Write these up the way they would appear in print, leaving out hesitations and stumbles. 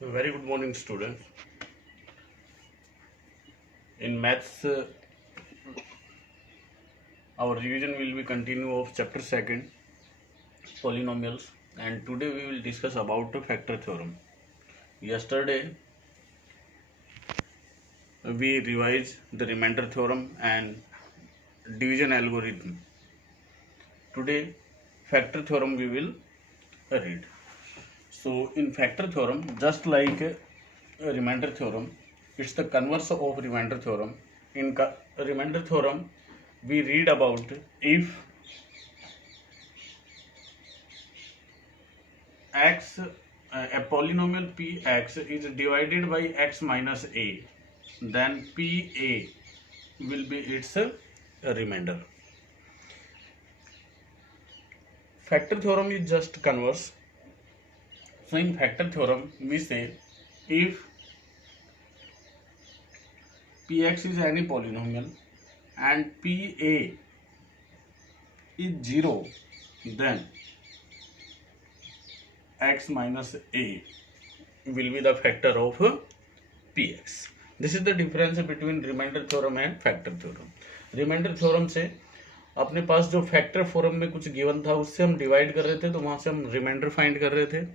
Very good morning, students. In maths, our revision will be continue of chapter second, polynomials, and today we will discuss about the factor theorem. Yesterday, we revised the remainder theorem and division algorithm. Today, factor theorem we will read. So, in factor theorem, just like remainder theorem, it's the converse of remainder theorem. In remainder theorem, we read about if x a polynomial px is divided by x minus a, then pa will be its remainder. Factor theorem is just converse. So in factor theorem we say if px is any polynomial and pa is 0, then x minus a will be the factor of px. This is the difference between remainder theorem and factor theorem. Reminder theorem से अपने पास जो factor form में कुछ given था उससे हम divide कर रहे थे, तो वहां से हम रिमाइंडर फाइंड कर रहे थे,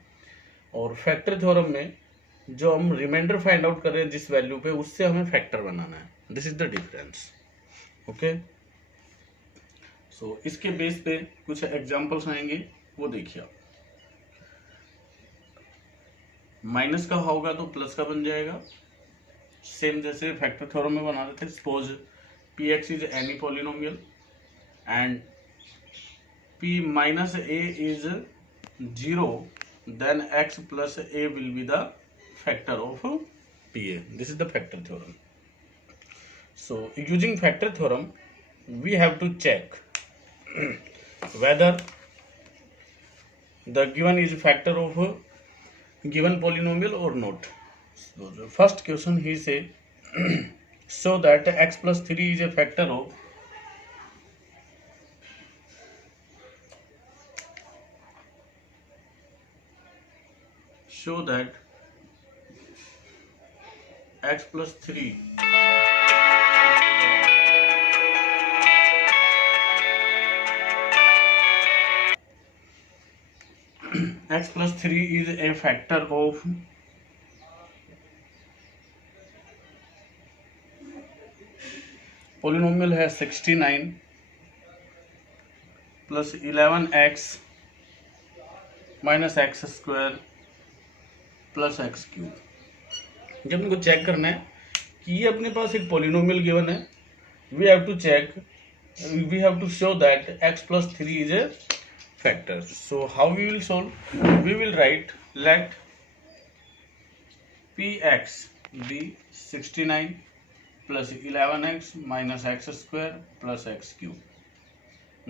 और फैक्टर थ्योरम में जो हम रिमाइंडर फाइंड आउट कर रहे हैं जिस वैल्यू पे, उससे हमें फैक्टर बनाना है. This is the difference. Okay, so इसके बेस पे कुछ एग्जांपल्स आएंगे, वो देखिए. आप माइनस का होगा तो प्लस का बन जाएगा, सेम जैसे फैक्टर थ्योरम में बना रहे थे. Suppose P X is any polynomial and P minus A is 0, then x plus a will be the factor of pa. This is the factor theorem. So using factor theorem we have to check whether the given is factor of a given polynomial or not. So the first question he say so that x plus 3 is a factor of show that x plus 3 x plus 3 is a factor of polynomial है 69 plus 11x minus x square plus x cube. जब इनको check करना है कि ये अपने पास एक पॉलिनोमियल गिवन है, we have to check, we have to show that x plus 3 is a factor. So how we will solve? We will write let px be 69 plus 11x minus x square plus x cube.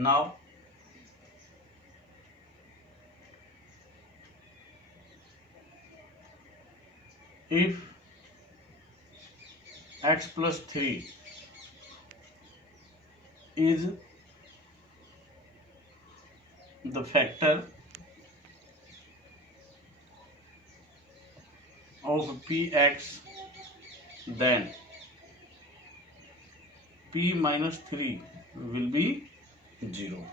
Now if x plus 3 is the factor of px, then p minus 3 will be 0.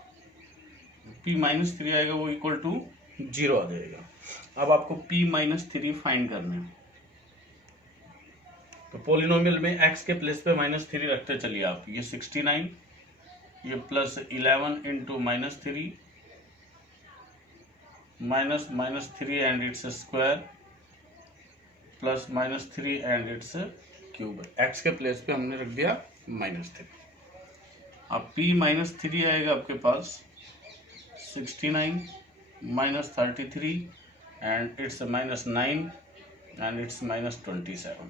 p minus 3 आएगा वो equal to 0 आ जाएगा. अब आपको p minus 3 find करना है, तो polynomial में x के प्लेस पे -3 रखते चलिए आप. ये 69, ये plus 11 into -3 minus -3 and its square plus -3 and it's cube. x के प्लेस पे हमने रख दिया -3. अब p -3 आएगा आपके पास 69 minus 33 and it's -9 and it's -27.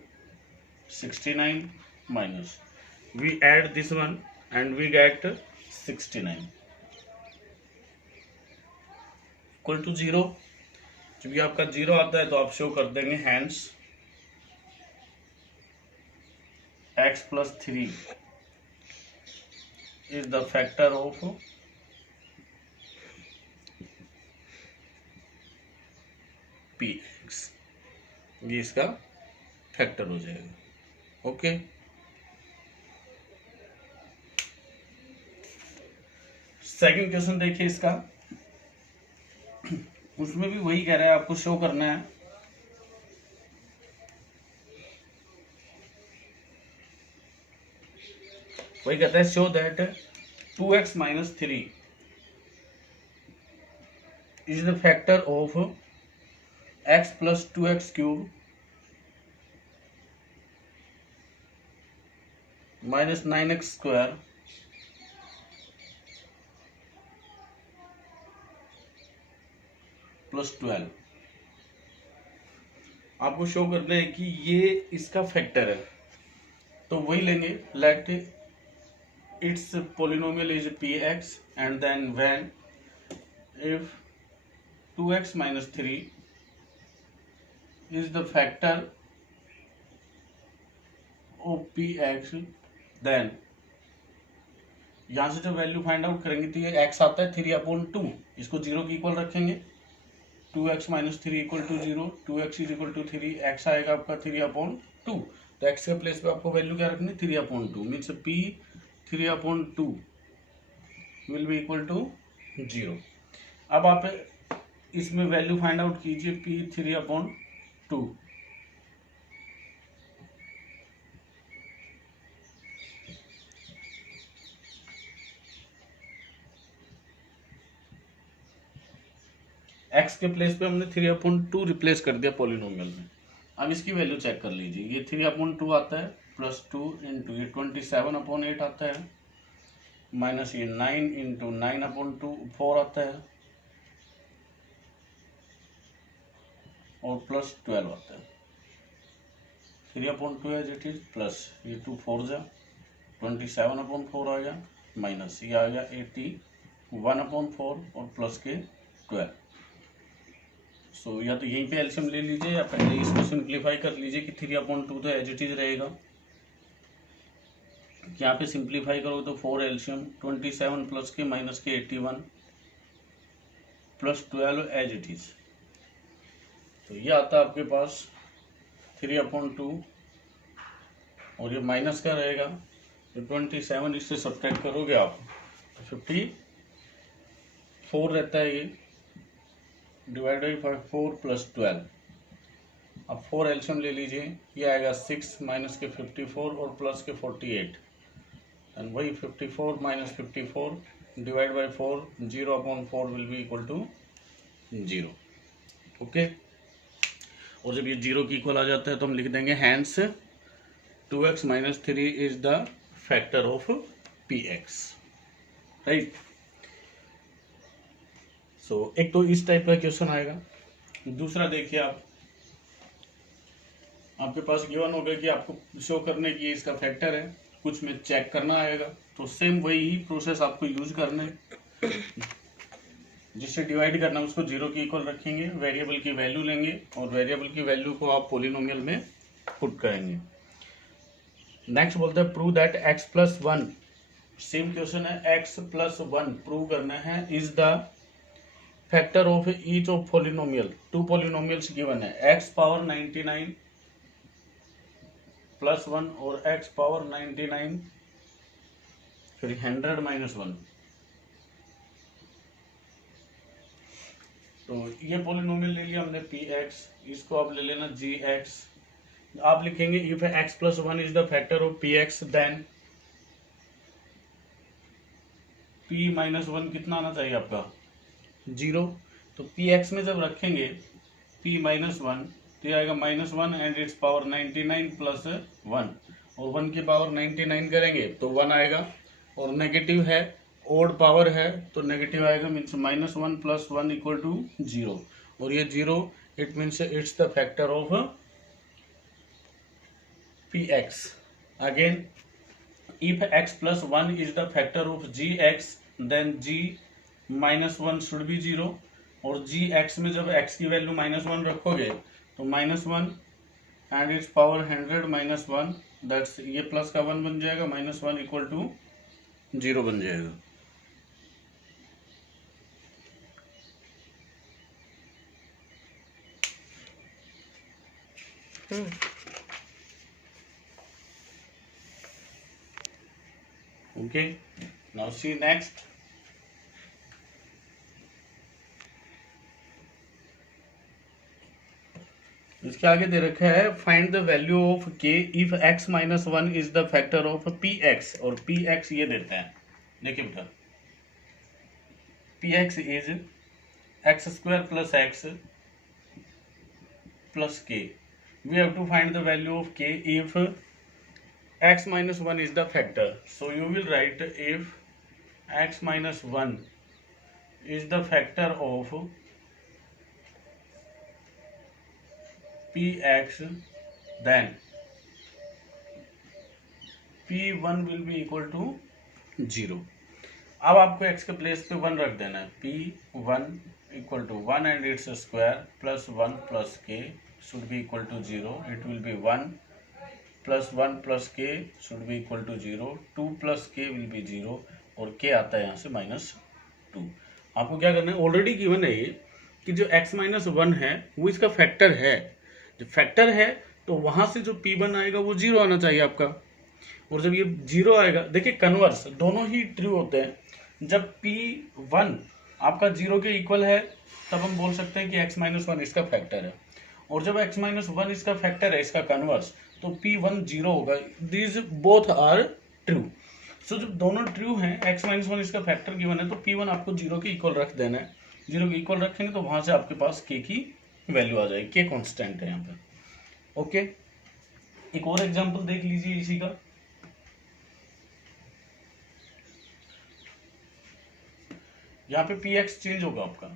69 minus, we add this one and we get 69 equal to 0. जब ये आपका 0 आता है तो आप शो कर देंगे hence x plus 3 is the factor of px. ये इसका फैक्टर हो जाएगा। ओके, सेकंड क्वेश्चन देखिए इसका, उसमें भी वही कह रहा है, आपको शो करना है। वही कहता है show that 2x minus 3 is the factor of x plus 2x cube minus 9x square plus 12। आपको शो करना है कि ये इसका फैक्टर है, तो वही लेंगे, let its polynomial is px and then when if 2x minus 3 is the factor of px, then यहां से जो वैल्यू फाइंड आउट करेंगे तो ये x आता है 3/2, इसको 0 के इक्वल रखेंगे, 2x minus 3 equal to 0, 2x is equal to 3, x आएगा आपका 3/2, तो x के प्लेस पे आपको वैल्यू क्या रखनी, 3/2 means p 3/2 will be equal to 0। अब आप इसमें वैल्यू फाइंड आउट कीजिए p 3/2, x के प्लेस पे हमने 3/2 रिप्लेस कर दिया पॉलिनोमियल में। अब इसकी वैल्यू चेक कर लीजिए, ये 3/2 आता है प्लस 2 इंटू ये 27/8 आता है, माइनस ये 9 इंटू 9/2 4 आता है, और प्लस 12 आता है। 3/2 एज इट इज, प्लस ये 2 4 जा 27/4 आ गया, माइनस ये आ गया 81/4 और प्लस के 12। सो या तो यहीं पे एलसीएम ले लीजिए या पहले इसको सिंप्लीफाई कर लीजिए कि 3/2 तो एज इट इज रहेगा। यहाँ पे सिंप्लीफाई करो तो 4 एलसीएम 27 प्लस के माइनस के 81 प्लस 12 एज इट इज, तो ये आता है आपके पास 3/2 और ये माइनस का रहेगा, तो 27 इससे सब्ट्रैक्ट करोगे आप तो 54 रहता है, ये डिवाइडेड बाई 4 प्लस 12। अब 4 एलसीएम ले लीजिए, ये आएगा 6 माइनस के 54 और प्लस के 48, एंड वही 54 minus 54 divide by 4, 0/4 will be equal to 0। Okay, और जब ये 0 की इक्वल आ जाता है तो हम लिख देंगे hence 2x minus 3 is the factor of px, right. So एक तो इस टाइप का क्वेश्चन आएगा। दूसरा देखिए, आपके पास गिवन होगा कि आपको शो करने की इसका फैक्टर है, कुछ में चेक करना आएगा, तो सेम वही प्रोसेस आपको यूज करना है। जिससे डिवाइड करना है उसको 0 की इक्वल रखेंगे, वेरिएबल की वैल्यू लेंगे और वेरिएबल की वैल्यू को आप पॉलिनोमियल में पुट करेंगे। नेक्स्ट बोलते हैं prove that x plus 1, same question है, x प्लस 1 प्रूव करना है is the factor of each of polynomial. 2 polynomials given है, x पावर 99 प्लस 1 और x पावर 99 फिर 100 माइनस 1। तो ये पॉलिनोमियल ले लिया हमने px, इसको आप ले लेना gx। आप लिखेंगे if x plus 1 is the factor of px then p minus 1 कितना आना चाहिए आपका 0। तो px में जब रखेंगे p माइनस 1 तो आएगा -1 एंड इट्स पावर 99 प्लस 1, और 1 की पावर 99 करेंगे तो 1 आएगा, और नेगेटिव है, ओड पावर है तो नेगेटिव आएगा, मीन्स -1 प्लस 1 इक्वल टू 0, और ये 0 it means it's the factor of px। Again if x plus 1 is the factor of gx then g minus 1 should be 0, और gx में जब x की वैल्यू -1 रखोगे तो -1 and it's power 100 minus 1, that's ये plus का 1 बन जाएगा, -1 इक्वल टू 0 बन जाएगा। Okay, now see next. इसके आगे दे रखा है find the value of K if x minus one is the factor of P X, और पी एक्स ये देते हैं। देखिए बेटा, P X is X square plus X plus K. We have to find the value of K if x minus 1 is the factor. So you will write if x minus 1 is the factor of px, then p1 will be equal to 0. अब आपको x के place पे 1 रख देना है। p1 equal to 1 and its square plus 1 plus k should be equal to 0. It will be 1 plus 1 plus K should be equal to 0, 2 plus K will be 0, और के आता है यहाँ से -2। आपको क्या करना है, ऑलरेडी गिवन है ये कि जो x माइनस 1 है वो इसका फैक्टर है। जो फैक्टर है तो वहाँ से जो p1 आएगा वो 0 आना चाहिए आपका, और जब ये 0 आएगा, देखिए कन्वर्स दोनों ही ट्रू होते हैं। जब p1 आपका 0 के इक्वल है तब हम बोल सकते हैं कि x माइनस 1 इसका फैक्टर है, और जब x माइनस 1 इसका फैक्टर है, इसका कन्वर्स, तो p1 0 होगा। These both are true. So जब दोनों ट्रू हैं, x माइनस 1 इसका फैक्टर गिवन है, तो p1 आपको 0 के इक्वल रख देना है। 0 के इक्वल रखेंगे तो वहां से आपके पास k की वैल्यू आ जाएगी। k कांस्टेंट है यहाँ पे। ओके, एक और एग्जांपल देख लीजिए इसी का। यहाँ पे px चेंज होगा आपका।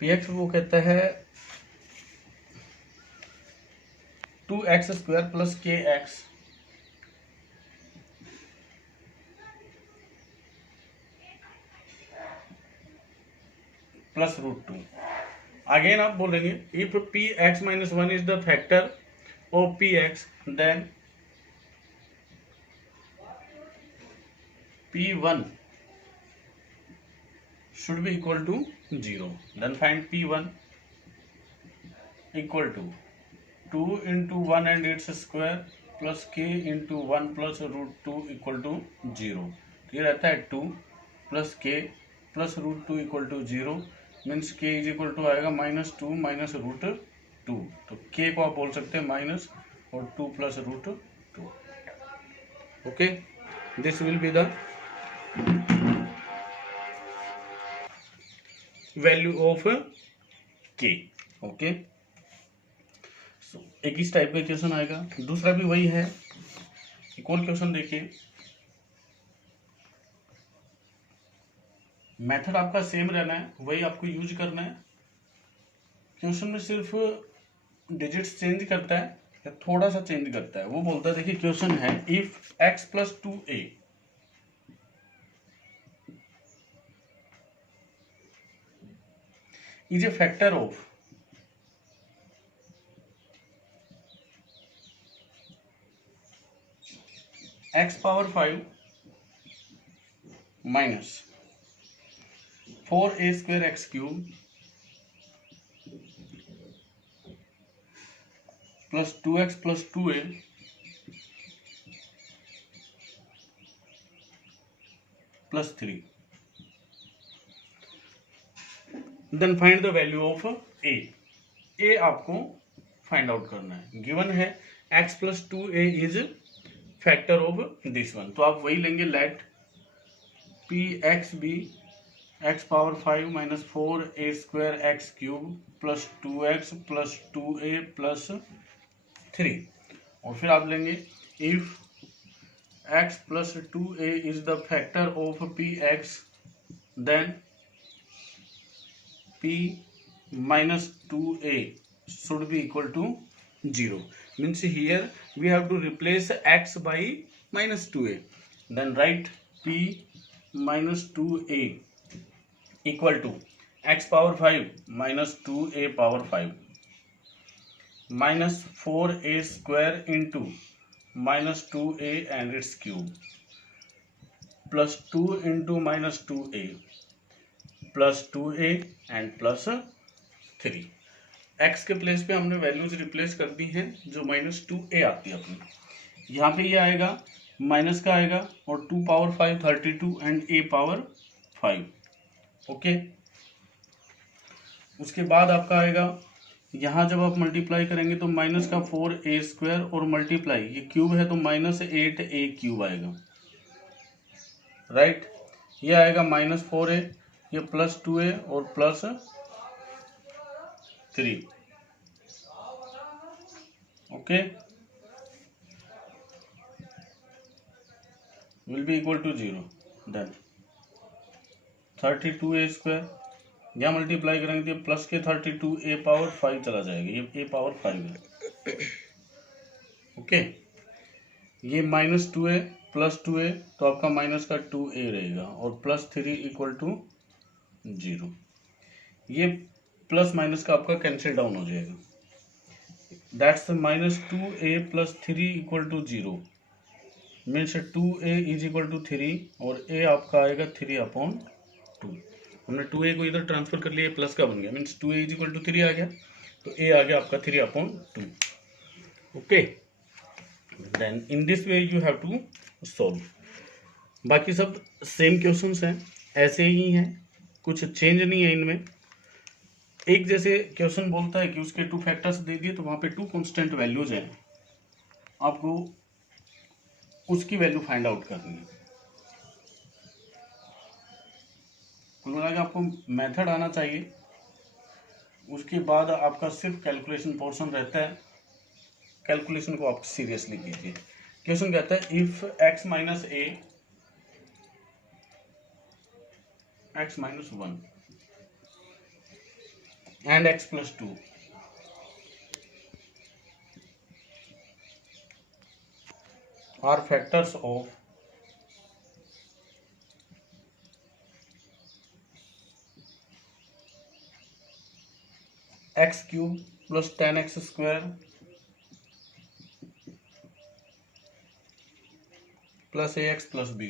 px वो कहता है 2x square plus k x plus √2। Again आप बोलेंगे if p x minus 1 is the factor of P x, then p1 should be equal to 0. Then find p1 equal to 2 into 1 and its square plus k into 1 plus √2 equal to 0। ये रहता है 2 plus k plus √2 equal to 0, means k is equal to आएगा -2 minus √2। तो k को आप बोल सकते हैं माइनस और 2 plus √2। Okay, this will be the value of k। Okay, एक इस टाइप का क्वेश्चन आएगा, दूसरा भी वही है। एक और क्वेश्चन देखिए, मेथड आपका सेम रहना है, वही आपको यूज करना है। क्वेश्चन में सिर्फ डिजिट्स चेंज करता है या थोड़ा सा चेंज करता है। वो बोलता है, देखिए क्वेश्चन है if x plus 2a is a factor of x power 5 minus 4a square x cube plus 2x plus 2a plus 3। Then find the value of a। a आपको फाइंड आउट करना है। गिवन है x plus 2a is factor of this one, तो आप वही लेंगे, let p x be x power 5 minus 4a square x cube plus 2x plus 2a plus 3, और फिर आप लेंगे if x plus 2a is the factor of px, then p minus 2a should be equal to 0. Means here we have to replace x by minus 2a. Then write p minus 2a equal to x power 5 minus 2a power 5 minus 4a square into minus 2a and its cube plus 2 into minus 2a plus 2a and plus 3। X के place पे हमने values replace कर दी हैं जो -2a आती है अपनी, यहाँ पे ये आएगा माइनस का आएगा और 2 power 5 32 and a power 5। Okay, उसके बाद आपका आएगा यहाँ जब आप मल्टीप्लाई करेंगे तो माइनस का 4a² और मल्टीप्लाई ये क्यूब है तो -8a³ आएगा, राइट। ये आएगा -4a, ये +2a और +3। Okay, will be equal to 0। Then 32a², यहाँ मल्टीप्लाई करेंगे तो प्लस के 32 a पावर 5 चला जाएगा, ये a पावर 5 है। ओके, ये -2a +2a तो आपका माइनस का 2a रहेगा और +3 इक्वल टू 0। ये प्लस माइनस का आपका कैंसिल डाउन हो जाएगा। That's -2a + 3 equal to 0 means 2a is equal to 3 और a आपका आएगा 3/2। हमने 2a को इधर ट्रांसफर कर लिया, प्लस का बन गया, means 2a is equal to 3 आ गया, तो a आ गया आपका 3/2। Okay, then in this way you have to solve. बाकी सब सेम क्वेश्चंस हैं, ऐसे ही हैं, कुछ चेंज नहीं है इनमें। एक जैसे क्वेश्चन बोलता है कि उसके 2 फैक्टर्स दे दिए तो वहाँ पे 2 कांस्टेंट वैल्यूज हैं, आपको उसकी वैल्यू फाइंड आउट करनी है। कुल मिला के आपको मेथड आना चाहिए, उसके बाद आपका सिर्फ कैलकुलेशन पोर्शन रहता है, कैलकुलेशन को आप सीरियसली कीजिए। क्वेश्चन कहता है if x - a x - 1 and x + 2 are factors of x³ + 10x² + ax + b,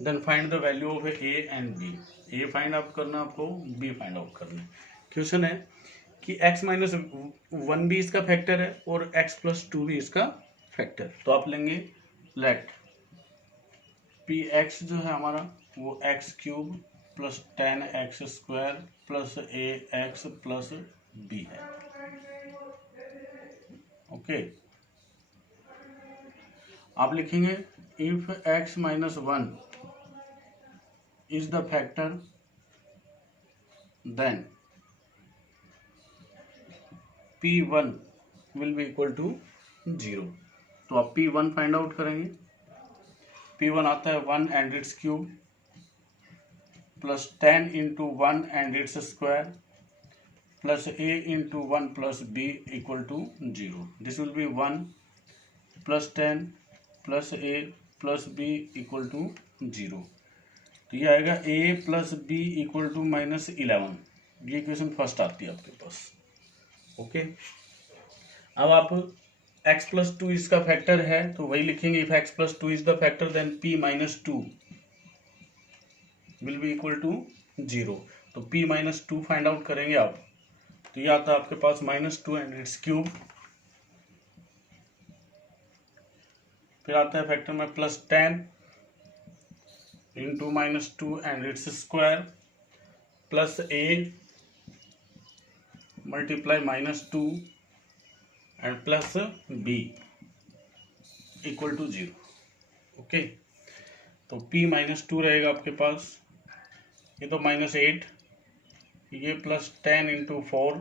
then find the value of a and b। a find out करना आपको, b फाइंड आउट करना है। क्वेश्चन है कि x - 1 भी इसका फैक्टर है और x + 2 भी इसका फैक्टर, तो आप लेंगे लेट px जो है हमारा वो x³ + 10x² + ax + b है। ओके, आप लिखेंगे if x - 1 is the factor then p1 will be equal to 0। तो आप p1 फाइंड आउट करेंगे, p1 आता है 1 and its cube + 10 × 1 and its square plus a × 1 + b equal to 0। this will be 1 + 10 + a + b equal to 0। तो ये आएगा a + b equal to -11। ये equation first आती है आपके पास। ओके, अब आप x + 2 इसका फैक्टर है तो वही लिखेंगे if x + 2 is the factor then p - 2 will be equal to 0। तो p - 2 फाइंड आउट करेंगे आप, तो ये आता है आपके पास -2 एंड इट्स क्यूब, फिर आता है फैक्टर में +10 into -2 and its square plus a multiply -2 and plus b equal to 0। Okay, तो p - 2 रहेगा आपके पास, ये तो -8, ये +10 × 4,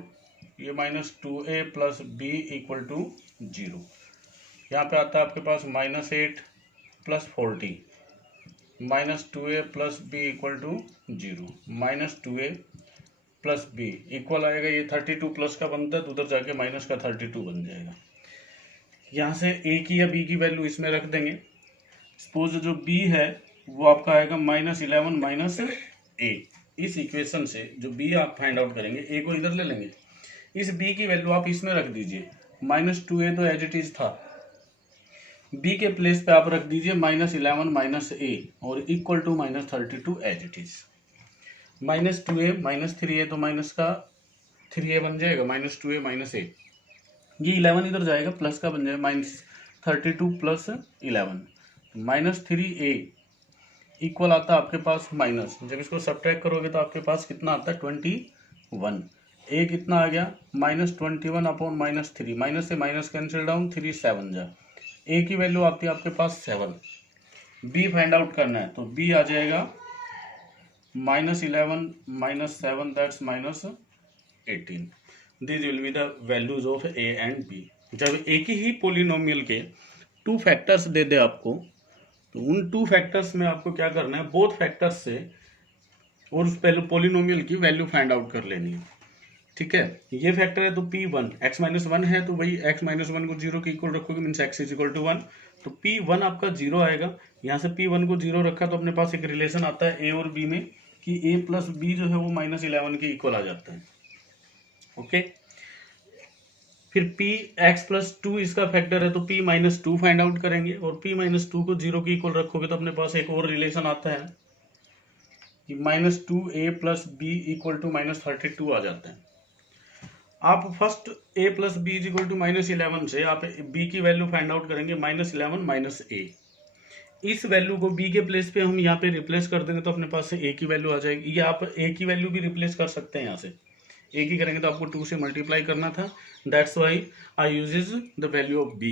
ये -2a + b equal to 0। यहाँ पे आता है आपके पास -8 + 40 -2a + b equal to 0, -2a + b equal आएगा, ये 32 प्लस का बनता है तो उधर जाके माइनस का 32 बन जाएगा। यहाँ से a की या b की वैल्यू इसमें रख देंगे। सपोज जो b है वो आपका आएगा -11 - a। इस इक्वेशन से जो b आप फाइंड आउट करेंगे, a को इधर ले लेंगे, इस b की वैल्यू आप इसमें रख दीजिए। -2a तो एज इट इज था, b के प्लेस पे आप रख दीजिए -11 - a और equal to -32 as it is. -2a -3a, तो माइनस का 3a बन जाएगा, -2a -a, ये 11 इधर जाएगा, प्लस का बन जाएगा -32 + 11, -3a इक्वल आता है आपके पास माइनस, जब इसको सब्ट्रैक्ट करोगे तो आपके पास कितना आता है 21। ए कितना आ गया -21 अपॉन -3, माइनस से माइनस कैंसिल डाउन, 3 7 जा, ए की वैल्यू आती है आपके पास 7। बी फाइंड आउट करना है तो बी आ जाएगा -11 -7 that's -18। This will be the values of a and b. जब एक ही पोलिनोमियल के 2 फैक्टर्स दे दे आपको, तो उन 2 फैक्टर्स में आपको क्या करना है, बोथ फैक्टर्स से और उस पहले पोलिनोमियल की वैल्यू फाइंड आउट कर लेनी है। ठीक है, ये फैक्टर है तो P1 x-1 है, तो वही x-1 को 0 के इक्वल रखोगे, मीन्स x = 1, तो P1 आपका 0 आएगा। यहाँ से P1 को 0 रखा तो अपने पास एक रिलेशन आता है a और b में कि a + b जो है वो -11 के इक्वल आ जाता है। ओके, फिर px + 2 इसका फैक्टर है तो p - 2 फाइंड आउट करेंगे, और p - 2 को 0 के इक्वल रखोगे तो अपने पास एक और रिलेशन आता है कि -2a + b = -32 आ जाता है। आप फर्स्ट a + b = -11 से आप b की वैल्यू फाइंड आउट करेंगे, -11 - a। इस वैल्यू को b के प्लेस पे हम यहाँ पे रिप्लेस कर देंगे तो अपने पास से a की वैल्यू आ जाएगी। ये आप a की वैल्यू भी रिप्लेस कर सकते हैं, यहाँ से a की करेंगे तो आपको 2 से मल्टीप्लाई करना था, that's why I uses the value of b।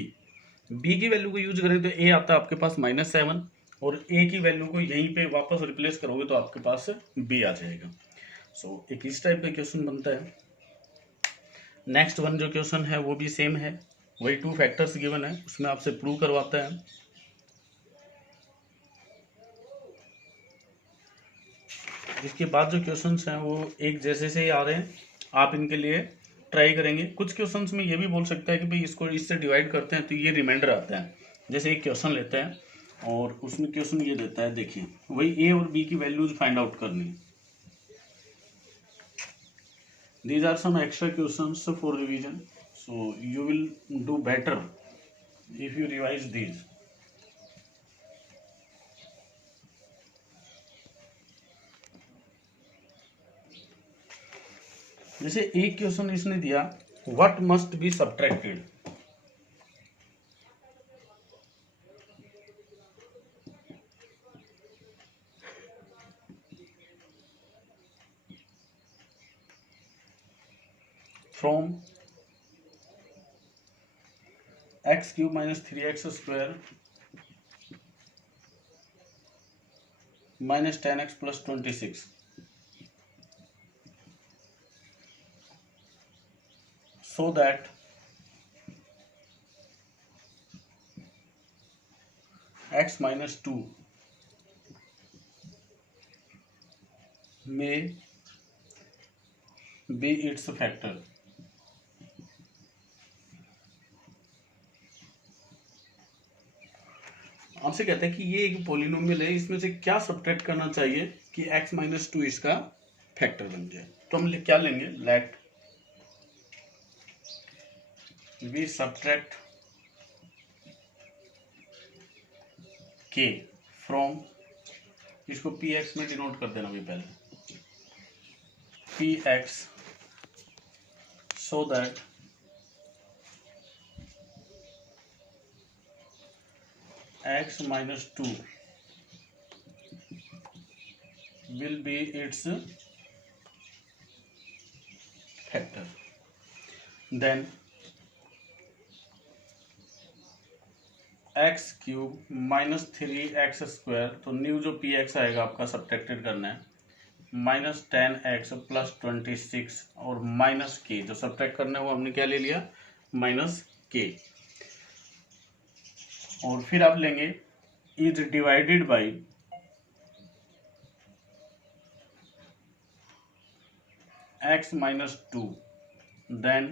b की वैल्यू को यूज करें तो a आता है आपके पास -7, और a की वैल्यू को यहीं पे वापस रिप्लेस करोगे तो आपके पास b आ जाएगा। सो एक इस टाइप का क्वेश्चन बनता है। नेक्स्ट वन जो क्वेश्चन है वो भी सेम है, वही 2 फैक्टर्स गिवन है, उसमें आपसे प्रूव करवाता है। इसके बाद जो क्वेश्चंस हैं वो एक जैसे से ही आ रहे हैं, आप इनके लिए ट्राई करेंगे। कुछ क्वेश्चंस में ये भी बोल सकता है कि भाई इसको इससे डिवाइड करते हैं तो ये रिमाइंडर आता है। जैसे एक क्वेश्चन लेते हैं और उसमें क्वेश्चन ये देता है, देखिए वही ए और बी की वैल्यूज फाइंड आउट करनी है। These are some extra questions for revision, so you will do better if you revise these. जैसे एक क्वेश्चन इसने दिया, what must be subtracted? From x³ - 3x² - 10x + 26, so that x - 2 may be its factor। आपसे कहते हैं कि ये एक पोलिनोमियल है, इसमें से क्या सब्ट्रैक्ट करना चाहिए कि x - 2 इसका फैक्टर बन जाए। तो हम क्या लेंगे, let we subtract k from, इसको px में डिनोट कर देना भी पहले, px, so that x - 2 will be its factor। then x³ - 3x², तो न्यू जो px आएगा आपका सब्ट्रैक्टेड करना है, -10x + 26 और -k, जो सब्ट्रैक्ट करना है वो हमने क्या ले लिया, -k। और फिर आप लेंगे is divided by x - 2, then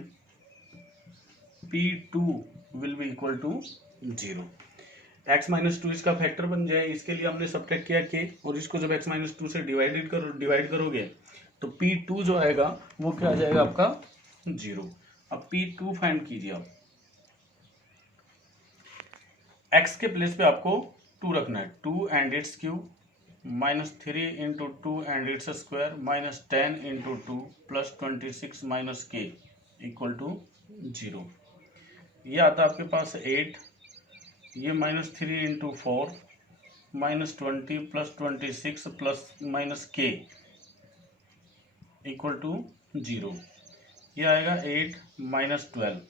P2 will be equal to 0। x - 2 इसका फैक्टर बन जाए, इसके लिए हमने सब्ट्रैक्ट किया k, और इसको जब x - 2 से डिवाइड करोगे तो P2 जो आएगा वो क्या आ जाएगा आपका 0। अब P2 फाइंड कीजिए आप, x के प्लेस पे आपको 2 रखना है, 2 and its cube -3 into 2 and its square -10 into 2 plus 26 minus के इक्वल टू 0। ये आता है आपके पास 8, ये -3 इंटू 4 -20 प्लस 26 प्लस माइनस के इक्वल टू 0। ये आएगा 8 -12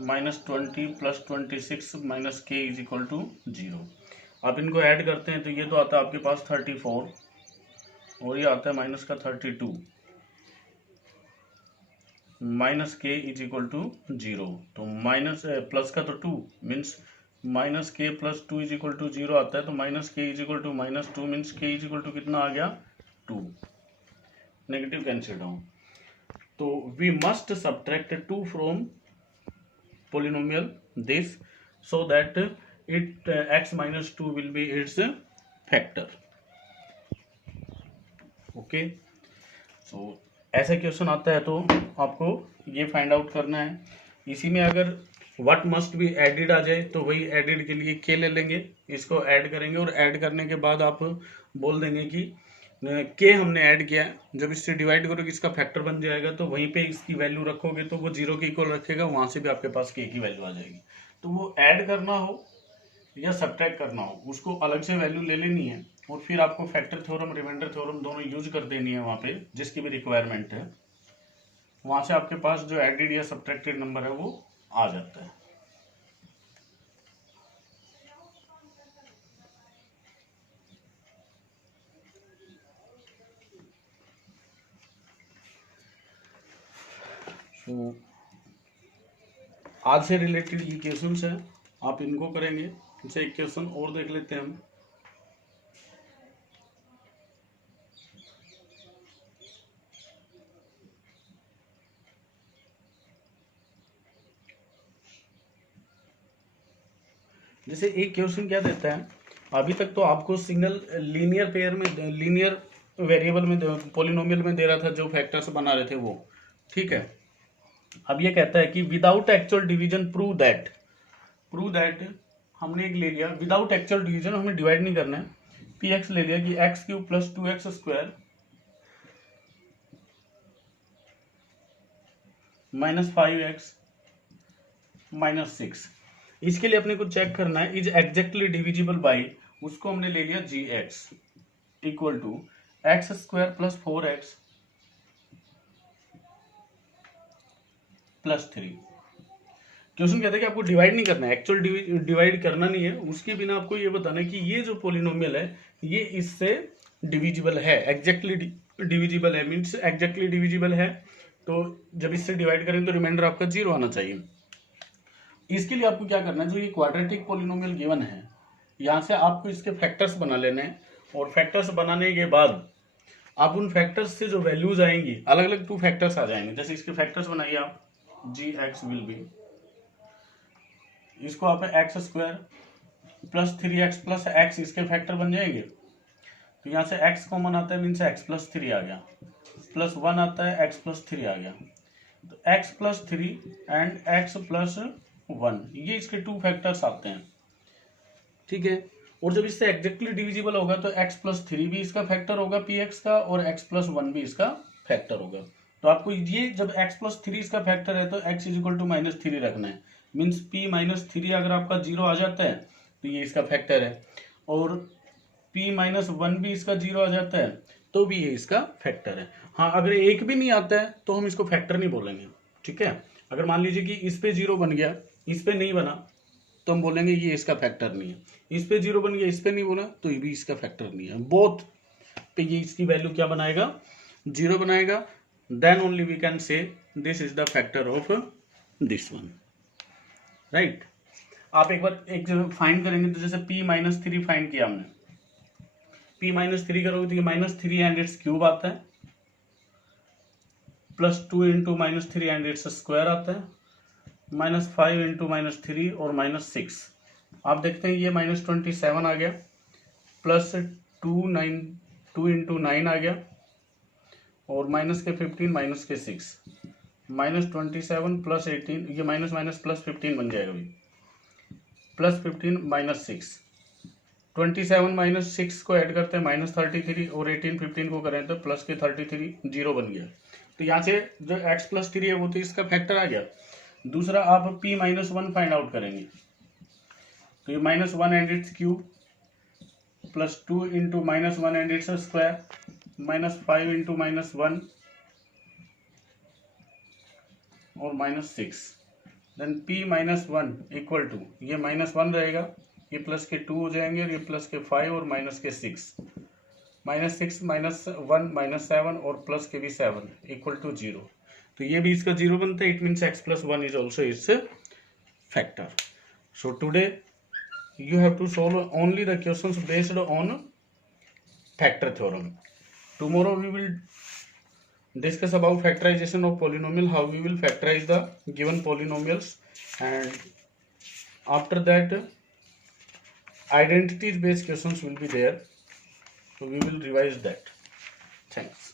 -20 plus 26 minus K is equal to 0। आप इनको ऐड करते हैं तो ये तो आता है आपके पास 34 और ये आता है माइनस का 32 minus K is equal to 0। तो माइनस प्लस का तो 2 means minus K plus 2 is equal to 0 आता है। तो minus K is equal to -2 means K is equal to कितना आ गया 2। Negative cancel down. तो we must subtract 2 from polynomial this so that it x minus 2 will be its factor। Okay, so ऐसा question आता है तो आपको ये फाइंड आउट करना है। इसी में अगर व्हाट मस्ट बी एडिड आ जाए तो वही एडिड के लिए के ले लेंगे, इसको ऐड करेंगे और ऐड करने के बाद आप बोल देंगे कि के हमने ऐड किया है, जब इससे डिवाइड करोगे इसका फैक्टर बन जाएगा तो वहीं पे इसकी वैल्यू रखोगे तो वो 0 के इक्वल रखेगा, वहां से भी आपके पास के की वैल्यू आ जाएगी। तो वो ऐड करना हो या सब्ट्रैक्ट करना हो उसको अलग से वैल्यू ले लेनी है और फिर आपको फैक्टर थ्योरम रिमाइंडर थ्योरम दोनों यूज कर देनी है वहाँ पे जिसकी भी रिक्वायरमेंट है। वहाँ से आपके पास जो एडिड या सब्ट्रैक्टेड नंबर है वो आ जाता है। तो आज से रिलेटेड ये क्वेश्चंस है, आप इनको करेंगे। इनसे एक क्वेश्चन और देख लेते हैं हम। जैसे एक क्वेश्चन क्या देता है, अभी तक तो आपको सिंगल लीनियर पेयर में लीनियर वेरिएबल में पॉलिनोमियल में दे रहा था जो फैक्टर्स बना रहे थे वो, ठीक है। अब ये कहता है कि without actual division prove that हमने एक ले लिया विदाउट एक्चुअल डिवीजन, हमें डिवाइड नहीं करना है। पी एक्स ले लिया कि x cube plus 2x square minus 5x minus 6। इसके लिए अपने को चेक करना है इज एग्जैक्टली डिविजिबल बाई, उसको हमने ले लिया G X equal to X square plus 4x plus 3। Question कहता है कि आपको डिवाइड नहीं करना है, एक्चुअल डिवाइड करना नहीं है, उसके बिना आपको ये बताना है कि ये जो पॉलिनोमियल है ये इससे डिविजिबल है, एग्जैक्टली डिविजिबल है। मीन्स एग्जैक्टली डिविजिबल है तो जब इससे डिवाइड करें तो रिमाइंडर आपका 0 आना चाहिए। इसके लिए आपको क्या करना है, जो ये क्वाड्रेटिक पॉलिनोमियल गिवन है यहाँ से आपको इसके फैक्टर्स बना लेने हैं और फैक्टर्स बनाने के बाद आप उन फैक्टर्स से जो वैल्यूज आएंगी अलग अलग 2 फैक्टर्स आ जाएंगे। जैसे इसके फैक्टर्स बनाइए आप, जी एक्स विल बी, इसको आप x square plus 3x plus x इसके फैक्टर बन जाएंगे। तो यहाँ से x कॉमन आता है मीन्स x प्लस 3 आ गया, प्लस 1 आता है x प्लस 3 आ गया। तो x plus 3 and x plus 1 ये इसके 2 फैक्टर्स आते हैं, ठीक है। और जब इससे एग्जैक्टली डिविजिबल होगा तो x प्लस 3 भी इसका फैक्टर होगा px का और x प्लस 1 भी इसका फैक्टर होगा। तो आपको ये जब x प्लस 3 इसका फैक्टर है तो x इज इक्वल टू -3 रखना है। मीन्स p माइनस 3 अगर आपका 0 आ जाता है तो ये इसका फैक्टर है, और p माइनस 1 भी इसका 0 आ जाता है तो भी ये इसका फैक्टर है। हाँ, अगर एक भी नहीं आता है तो हम इसको फैक्टर नहीं बोलेंगे, ठीक है। अगर मान लीजिए कि इस पे 0 बन गया इस पे नहीं बना तो हम बोलेंगे ये इसका फैक्टर नहीं है। इस पे 0 बन गया इस पे नहीं बोला तो ये भी इसका फैक्टर नहीं है। बोथ पे ये इसकी वैल्यू क्या बनाएगा, 0 बनाएगा। Then only we can say this is the factor of this one, right. आप एक बार एक फाइंड करेंगे तो जैसे p माइनस 3 फाइंड किया हमने, p माइनस 3 करोगे तो ये -3 एंड इट्स क्यूब आता है, plus 2 into -3 and its square आता है, -5 इंटू -3 और -6। आप देखते हैं ये -27 आ गया, प्लस 2 इंटू 9 आ गया और माइनस के 15 माइनस के 6, -27 प्लस 18, ये माइनस माइनस प्लस 15 बन जाएगा अभी, प्लस 15 माइनस 6 27 माइनस 6 को ऐड करते हैं -33 और 18 15 को करें तो प्लस के 33 0 बन गया। तो यहाँ से जो x + 3 है वो तो इसका फैक्टर आ गया। दूसरा आप p - 1 फाइंड आउट करेंगे तो ये -1 and it's cube plus 2 into -1 and its square -5 into -1 और -6 देन p - 1 इक्वल टू ये -1 रहेगा, ये प्लस के 2 हो जाएंगे और ये प्लस के 5 और माइनस के 6 -6 -1 -7 और प्लस के भी 7 इक्वल टू 0। तो ये भी इसका 0 बनता है। It means x + 1 is also it's factor. So today you have to solve only the questions based on factor theorem. Tomorrow we will discuss about factorization of polynomial, how we will factorize the given polynomials, and after that identities based questions will be there, so we will revise that. Thanks.